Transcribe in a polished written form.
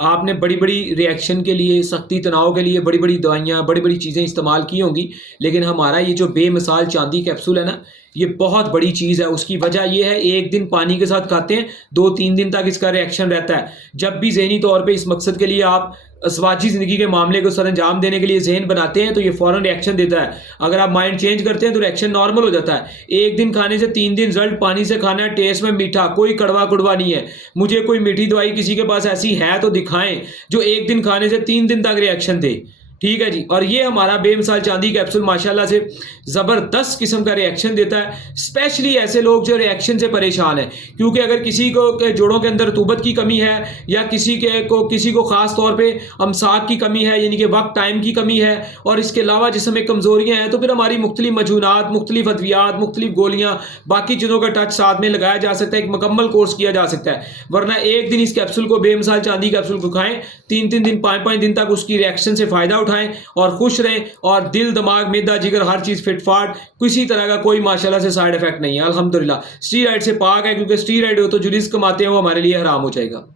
आपने बड़ी-बड़ी रिएक्शन के लिए, सख्ती तनाव के लिए बड़ी-बड़ी दवाइयाँ, बड़ी-बड़ी चीज़ें इस्तेमाल की होंगी, लेकिन हमारा ये जो बेमिसाल चांदी कैप्सूल है ना, ये बहुत बड़ी चीज़ है। उसकी वजह ये है, एक दिन पानी के साथ खाते हैं, 2-3 दिन तक इसका रिएक्शन रहता है। जब भी ज़हनी तौर पे इस मकसद के लिए आप अज़वाजी ज़िंदगी के मामले को सरअंजाम देने के लिए ज़हन बनाते हैं, तो ये फ़ौरन रिएक्शन देता है। अगर आप माइंड चेंज करते हैं, तो रिएक्शन नॉर्मल हो जाता है। एक दिन खाने से 3 दिन रिज़ल्ट, पानी से खाना है, टेस्ट में मीठा, कोई कड़वा-कुड़वा नहीं है। मुझे कोई मीठी दवाई किसी के पास ऐसी है तो दिखाएँ, जो एक दिन खाने से 3 दिन तक रिएक्शन दे। ठीक है जी। और ये हमारा बेमिसाल चांदी कैप्सूल माशाल्लाह से ज़बरदस्त किस्म का रिएक्शन देता है, स्पेशली ऐसे लोग जो रिएक्शन से परेशान हैं। क्योंकि अगर किसी को के जोड़ों के अंदर रतूबत की कमी है, या किसी को ख़ास तौर पे अमसाक की कमी है, यानी कि वक्त टाइम की कमी है, और इसके अलावा जिस्म में कमज़ोरियाँ हैं, तो फिर हमारी मुख्तलिफ मजूनात, मुख्तलिफ अद्वियात, मुख्तलिफ गोलियाँ, बाकी चीज़ों का टच साथ में लगाया जा सकता है, एक मुकम्मल कोर्स किया जा सकता है। वरना एक दिन इस कैप्सूल को, बेमिसाल चांदी कैप्सूल को खाएँ, 3-3 दिन, 5-5 दिन तक उसकी रिएक्शन से फ़ायदा उठाएँ और खुश रहें, और दिल, दिमाग, मैदा, जिगर हर चीज़ फिट-फाट, किसी तरह का कोई माशाल्लाह से साइड इफेक्ट नहीं है अल्हम्दुलिल्लाह। स्टीरॉयड से पाक है, क्योंकि स्टीरॉयड हो तो जो रिस्क कमाते हैं वो हमारे लिए हराम हो जाएगा।